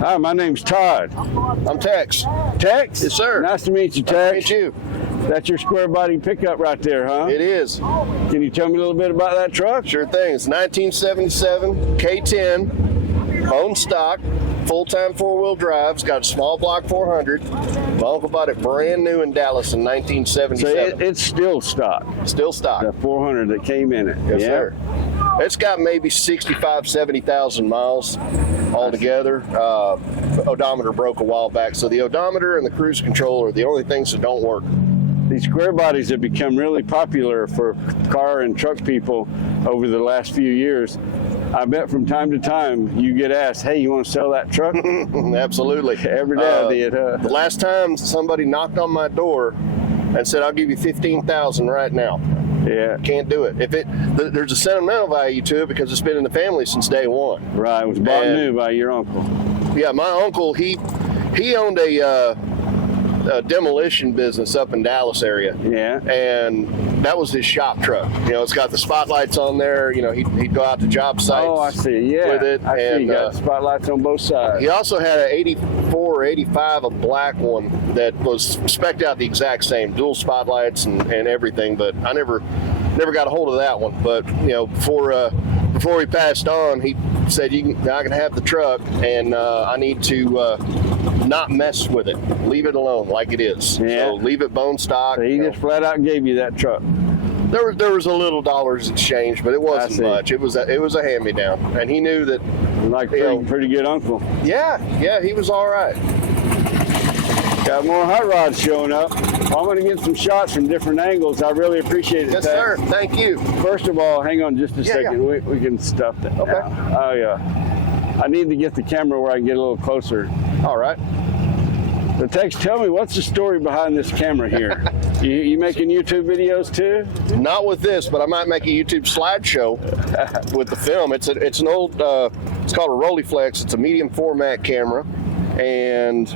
Hi, my name's Todd. I'm Tex. Tex? Yes, sir. Nice to meet you, Tex. Nice to meet you. That's your square body pickup right there, huh? It is. Can you tell me a little bit about that truck? Sure thing. It's 1977 K10, owned stock, full-time four-wheel drive. It's got a small block 400. My uncle bought it brand new in Dallas in 1977. So it's still stock. Still stock. The 400 that came in it. Yes, yeah. sir. It's got maybe 65, 70,000 miles altogether. Odometer broke a while back, so the odometer and the cruise control are the only things that don't work. These square bodies have become really popular for car and truck people over the last few years. I bet from time to time you get asked, hey, you want to sell that truck? Absolutely. Every day I did. The last time somebody knocked on my door and said, I'll give you $15,000 right now. Yeah. Can't do it. There's a sentimental value to it because it's been in the family since day one. Right. It was bought new by your uncle. Yeah, my uncle, he owned a demolition business up in Dallas area. Yeah. And that was his shop truck. You know, it's got the spotlights on there. You know, he'd go out to job sites. Oh, I see. Yeah. With it. I see. You got spotlights on both sides. He also had an 84 or 85, a black one that was spec'd out the exact same, dual spotlights and everything. But I never got a hold of that one. But you know, before he passed on, he said, I can have the truck, and I need to not mess with it. Leave it alone like it is. Yeah. So leave it bone stock. So he just flat out gave you that truck. There was a little dollars exchange, but it wasn't much. It was a hand-me-down, and he knew that. Like pretty good uncle. Yeah, he was all right. Got more hot rods showing up. I'm going to get some shots from different angles. I really appreciate it. Yes, sir. Thank you. First of all, hang on just a second. Yeah. We can stuff that. Okay. Oh yeah. I need to get the camera where I can get a little closer. All right. So Tex, tell me, what's the story behind this camera here? you making YouTube videos too? Not with this, but I might make a YouTube slideshow with the film. It's an old, it's called a Rolleiflex. It's a medium format camera, and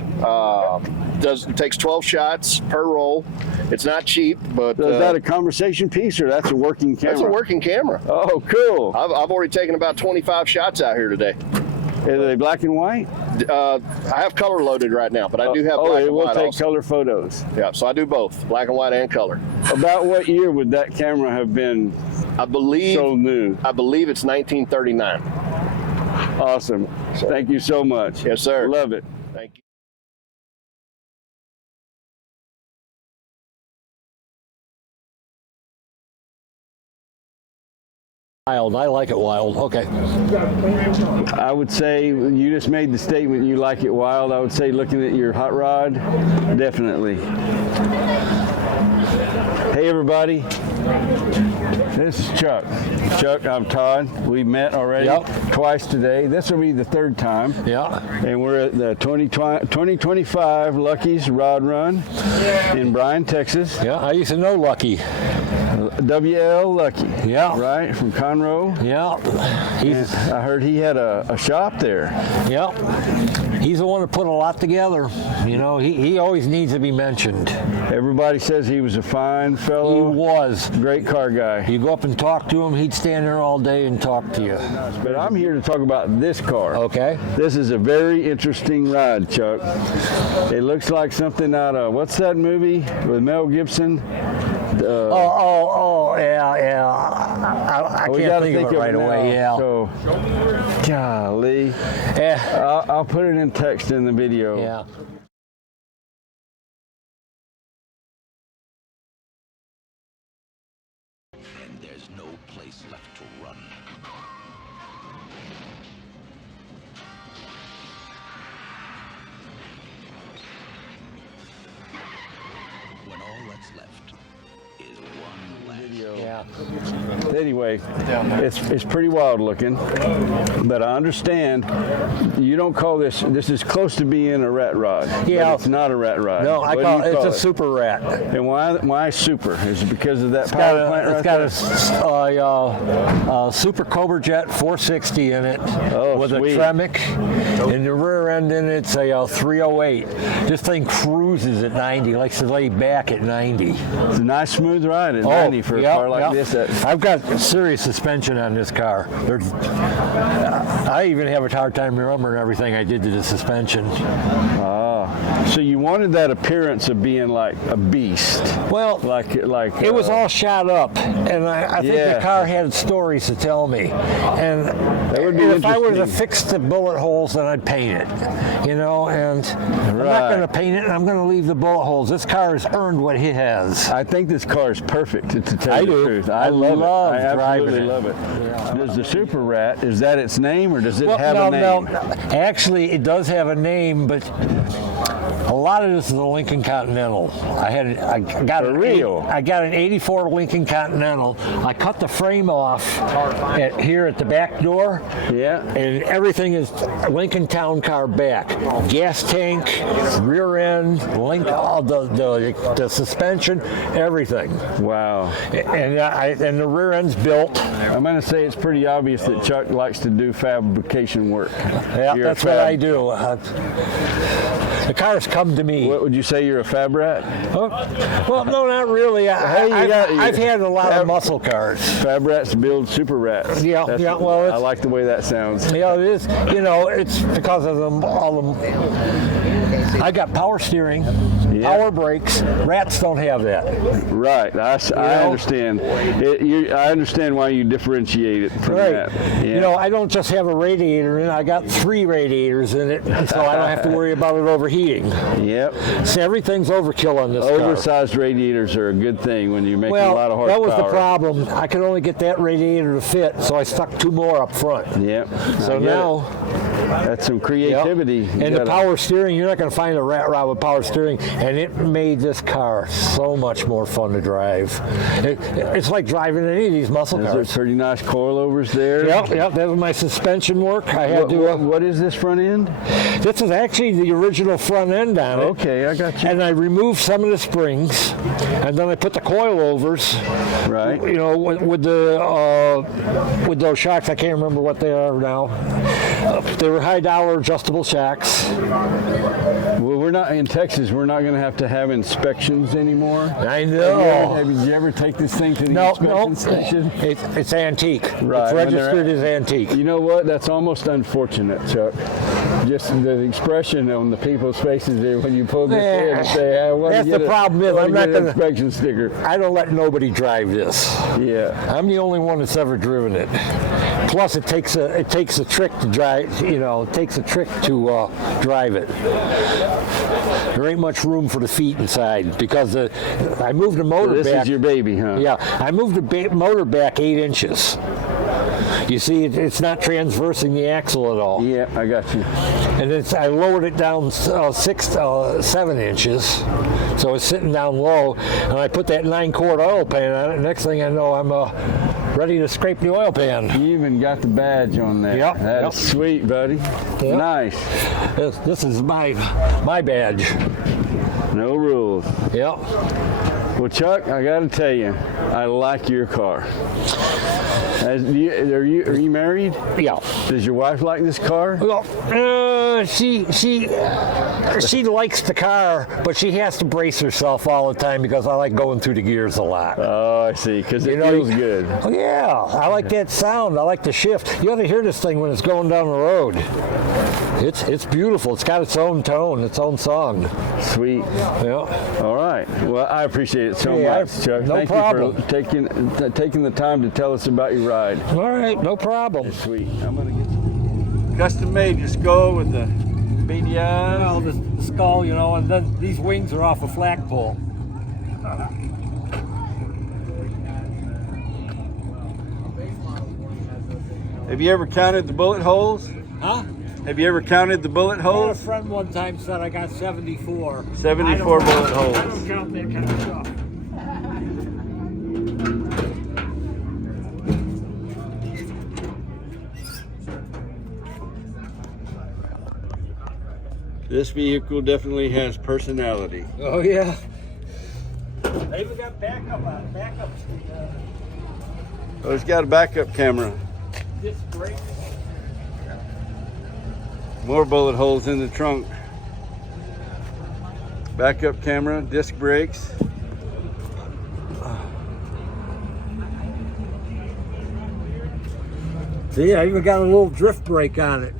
it takes 12 shots per roll. It's not cheap, but So is that a conversation piece or that's a working camera? That's a working camera. Oh, cool. I've already taken about 25 shots out here today. Are they black and white? I have color loaded right now, but I do have black and white. Oh, it will take also. color photos. Yeah, so I do both, black and white and color. About what year would that camera have been so new? I believe it's 1939. Awesome. Thank you so much. Yes, sir. Love it. Thank you. Wild. I like it wild. Okay. I would say you just made the statement you like it wild. I would say looking at your hot rod, definitely. Hey everybody, this is Chuck. Chuck, I'm Todd. We met already twice today. This will be the third time. Yeah. And we're at the 2025 Luckey's Rod Run in Bryan, Texas. Yeah, I used to know Luckey. W.L. Luckey. Yeah. Right, from Conroe. Yeah. I heard he had a shop there. Yeah. He's the one that put a lot together. You know, he always needs to be mentioned. Everybody says he was a fine fellow. He was. Great car guy. You go up and talk to him, he'd stand there all day and talk to you. But I'm here to talk about this car. Okay. This is a very interesting ride, Chuck. It looks like something out of, what's that movie with Mel Gibson? Yeah. I can't think of it right away. Yeah. So, golly. Yeah. I'll put it in text in the video. Yeah. And there's no place left to run. When all that's left is one last Video. Yeah. Anyway, it's pretty wild looking, but I understand you don't call this is close to being a rat rod. Yeah. But it's not a rat rod. No, What do I you call it? a super rat. And why super? Is it because of that It's power plant right there? got a Super Cobra Jet 460 in it with sweet. a Tremec. In the rear end, in it's a 308. This thing cruises at 90, likes to lay back at 90. It's a nice smooth ride at 90 for a car like this. I've got serious suspension on this car. I even have a hard time remembering everything I did to the suspension. So you wanted that appearance of being like a beast. Well, like it was all shot up, and I think the car had stories to tell me. And that would be if I were to interesting. fix the bullet holes, then I'd paint it. You know, and I'm not going to paint it, and I'm going to leave the bullet holes. This car has earned what it has. I think this car is perfect, to tell I you the do. truth. I love it. I driving absolutely it. love it. Does the Super Rat, is that its name, or does it have no, a name? No, actually, it does have a name, but a lot of this is a Lincoln Continental. I got an 84 Lincoln Continental. I cut the frame off here at the back door. Yeah. And everything is Lincoln Town Car back. Gas tank, rear end, the suspension, everything. Wow. And the rear end's built. I'm going to say it's pretty obvious that Chuck likes to do fabrication work. Yeah, that's what I do. The cars come to me. What would you say, you're a fab rat? Well, no, not really. I've had a lot of muscle cars. Fab rats build super rats. Yeah, well, I like the way that sounds. Yeah, it is. You know, it's because of all them. I got power steering, power brakes. Rats don't have that. Right. I understand. I understand why you differentiate it from that. Yeah. You know, I don't just have a radiator in it. I got 3 radiators in it, so I don't have to worry about it overheating. Yep. See, everything's overkill on this car. Oversized radiators are a good thing when you're making a lot of horsepower. That was the problem. I could only get that radiator to fit, so I stuck 2 more up front. Yep. So now, that's some creativity. Yep. And the power steering, you're not going to find a rat rod with power steering, and it made this car so much more fun to drive. It's like driving any of these muscle cars. There's pretty nice coilovers there. Yep. That was my suspension work. I had what is this front end? This is actually the original front end on it. Okay, I got you. And I removed some of the springs, and then I put the coilovers. Right. You know, with those shocks, I can't remember what they are now. They were high-dollar adjustable shocks. Well, we're not in Texas. We're not going to have inspections anymore. I know. Did you ever take this thing to the inspection station? It's antique. Right. It's registered as antique. You know what? That's almost unfortunate, Chuck. Just the expression on the people's faces there when you pull this in and say, "I want to get the problem is I'm not an inspection sticker." I don't let nobody drive this. Yeah. I'm the only one that's ever driven it. Plus, it takes a trick to drive. You know, it takes a trick to drive it. There ain't much room for the feet inside because I moved the motor back. This is your baby, huh? Yeah, I moved the motor back 8 inches. You see, it's not transversing the axle at all. Yeah, I got you. And I lowered it down 7 inches, so it's sitting down low. And I put that 9-quart oil pan on it. Next thing I know, I'm ready to scrape the oil pan. You even got the badge on there. Yep. That's sweet, buddy. Yep. Nice. This is my badge. No rules. Yep. Well, Chuck, I got to tell you, I like your car. Are you married? Yeah. Does your wife like this car? Well, she likes the car, but she has to brace herself all the time because I like going through the gears a lot. Oh, I see, because it feels good. Oh, yeah, I like that sound. I like the shift. You ought to hear this thing when it's going down the road. It's beautiful. It's got its own tone, its own song. Sweet. Yeah. All right. Well, I appreciate it so Yeah, much, Chuck. no Thank problem. you for taking the time to tell us about your ride. All right, no problem. Sweet. I'm gonna get some custom-made skull with the beady eyes. Well, the skull, you know, and then these wings are off a flagpole. Have you ever counted the bullet holes? Huh? Have you ever counted the bullet A holes? friend one time said I got 74. 74 bullet holes. I don't count that kind of stuff. This vehicle definitely has personality. Oh yeah. They even got backup on it. Backup's Oh, it's got a backup camera. disc brake. More bullet holes in the trunk. Backup camera, disc brakes. See, I even got a little drift brake on it.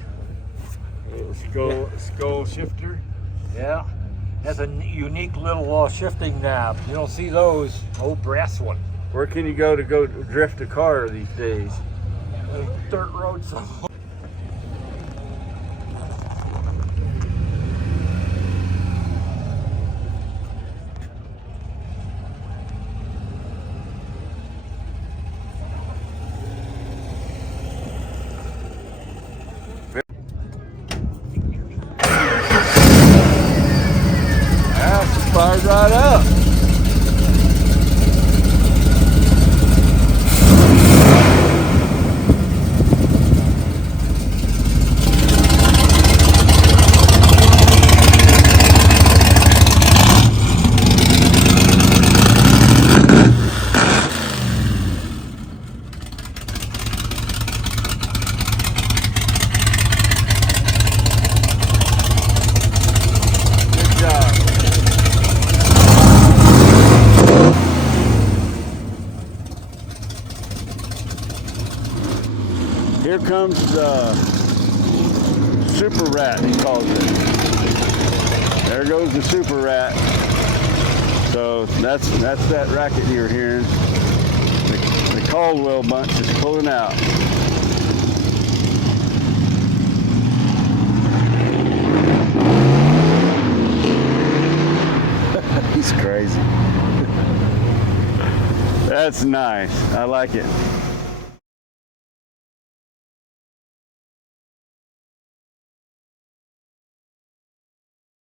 Skull shifter. Yeah, has a unique little shifting knob. You don't see those. Old brass one. Where can you go drift a car these days? Dirt road somewhere. Fired right up. Good job. Here comes the super rat, he calls it. There goes the super rat. So that's that racket you were hearing. The Caldwell bunch is pulling out. He's crazy. That's nice. I like it.